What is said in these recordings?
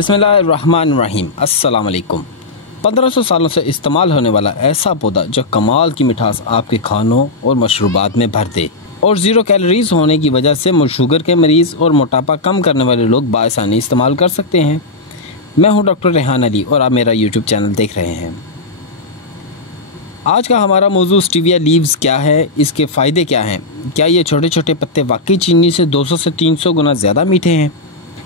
बिस्मिल्लाहिर्रहमानिर्रहीम। अस्सलाम वालेकुम। 1500 सालों से इस्तेमाल होने वाला ऐसा पौधा जो कमाल की मिठास आपके खानों और मशरूबात में भर दे और ज़ीरो कैलोरीज होने की वजह से शुगर के मरीज़ और मोटापा कम करने वाले लोग बाआसानी इस्तेमाल कर सकते हैं। मैं हूं डॉक्टर रेहान अली और आप मेरा यूट्यूब चैनल देख रहे हैं। आज का हमारा मौजू स्टीविया लीव्स क्या है, इसके फ़ायदे क्या हैं, क्या ये छोटे छोटे पत्ते वाकई चीनी से 200 से 300 गुना ज़्यादा मीठे हैं।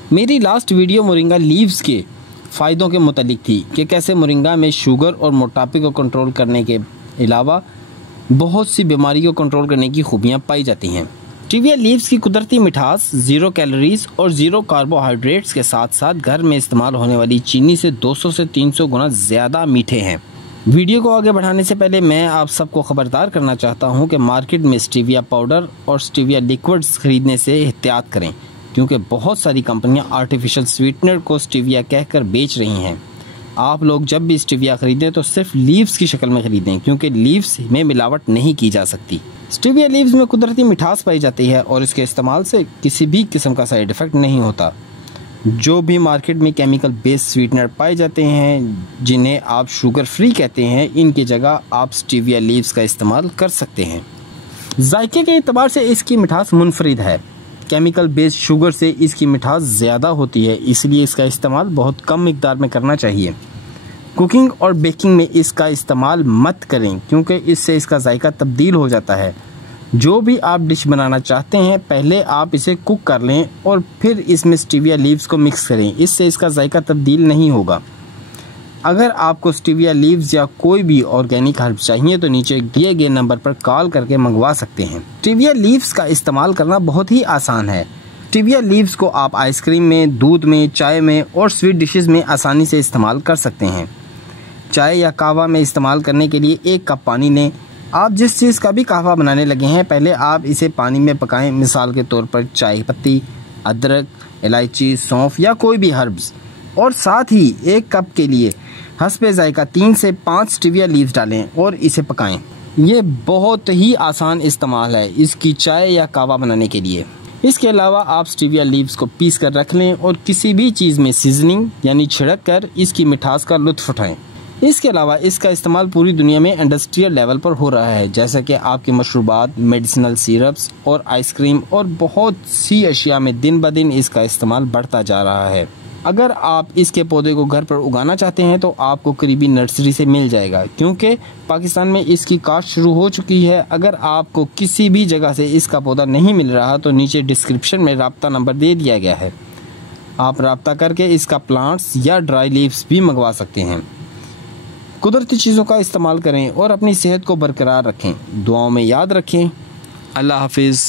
मेरी लास्ट वीडियो मोरिंगा लीव्स के फ़ायदों के मुतालिक थी कि कैसे मोरिंगा में शुगर और मोटापे को कंट्रोल करने के अलावा बहुत सी बीमारियों को कंट्रोल करने की खूबियाँ पाई जाती हैं। स्टीविया लीव्स की कुदरती मिठास, ज़ीरो कैलोरीज और ज़ीरो कार्बोहाइड्रेट्स के साथ साथ घर में इस्तेमाल होने वाली चीनी से 200 से 300 गुना ज़्यादा मीठे हैं। वीडियो को आगे बढ़ाने से पहले मैं आप सबको खबरदार करना चाहता हूं कि मार्केट में स्टीविया पाउडर और स्टीविया लिक्विड्स खरीदने से एहतियात करें, क्योंकि बहुत सारी कंपनियां आर्टिफिशियल स्वीटनर को स्टीविया कहकर बेच रही हैं। आप लोग जब भी स्टीविया खरीदें तो सिर्फ लीव्स की शक्ल में खरीदें, क्योंकि लीव्स में मिलावट नहीं की जा सकती। स्टीविया लीव्स में कुदरती मिठास पाई जाती है और इसके इस्तेमाल से किसी भी किस्म का साइड इफ़ेक्ट नहीं होता। जो भी मार्केट में केमिकल बेस्ड स्वीटनर पाए जाते हैं, जिन्हें आप शुगर फ्री कहते हैं, इनकी जगह आप स्टीविया लीव्स का इस्तेमाल कर सकते हैं। जायके के एतबार से इसकी मिठास मुनफरिद है। केमिकल बेस्ड शुगर से इसकी मिठास ज़्यादा होती है, इसलिए इसका इस्तेमाल बहुत कम मिकदार में करना चाहिए। कुकिंग और बेकिंग में इसका इस्तेमाल मत करें, क्योंकि इससे इसका जायका तब्दील हो जाता है। जो भी आप डिश बनाना चाहते हैं, पहले आप इसे कुक कर लें और फिर इसमें स्टीविया लीव्स को मिक्स करें, इससे इसका जायका तब्दील नहीं होगा। अगर आपको स्टीविया लीव्स या कोई भी ऑर्गेनिक हर्ब चाहिए तो नीचे दिए गए नंबर पर कॉल करके मंगवा सकते हैं। स्टीविया लीव्स का इस्तेमाल करना बहुत ही आसान है। स्टीविया लीव्स को आप आइसक्रीम में, दूध में, चाय में और स्वीट डिशेस में आसानी से इस्तेमाल कर सकते हैं। चाय या कहवा में इस्तेमाल करने के लिए 1 कप पानी लें। आप जिस चीज़ का भी कहवा बनाने लगे हैं, पहले आप इसे पानी में पकाएं। मिसाल के तौर पर चाय पत्ती, अदरक, इलायची, सौंफ या कोई भी हर्ब्स, और साथ ही 1 कप के लिए हस्बे जायका 3 से 5 स्टीविया लीव्स डालें और इसे पकाएं। ये बहुत ही आसान इस्तेमाल है इसकी चाय या कहवा बनाने के लिए। इसके अलावा आप स्टीविया लीव्स को पीस कर रख लें और किसी भी चीज़ में सीजनिंग यानी छिड़क कर इसकी मिठास का लुत्फ़ उठाएं। इसके अलावा इसका इस्तेमाल पूरी दुनिया में इंडस्ट्रियल लेवल पर हो रहा है, जैसा कि आपके मशरूबात, मेडिसिनल सिरप्स और आइसक्रीम और बहुत सी अशिया में दिन ब दिन इसका इस्तेमाल बढ़ता जा रहा है। अगर आप इसके पौधे को घर पर उगाना चाहते हैं तो आपको करीबी नर्सरी से मिल जाएगा, क्योंकि पाकिस्तान में इसकी काश्त शुरू हो चुकी है। अगर आपको किसी भी जगह से इसका पौधा नहीं मिल रहा तो नीचे डिस्क्रिप्शन में राब्ता नंबर दे दिया गया है, आप राब्ता करके इसका प्लांट्स या ड्राई लीव्स भी मंगवा सकते हैं। कुदरती चीज़ों का इस्तेमाल करें और अपनी सेहत को बरकरार रखें। दुआओं में याद रखें। अल्लाह हाफिज़।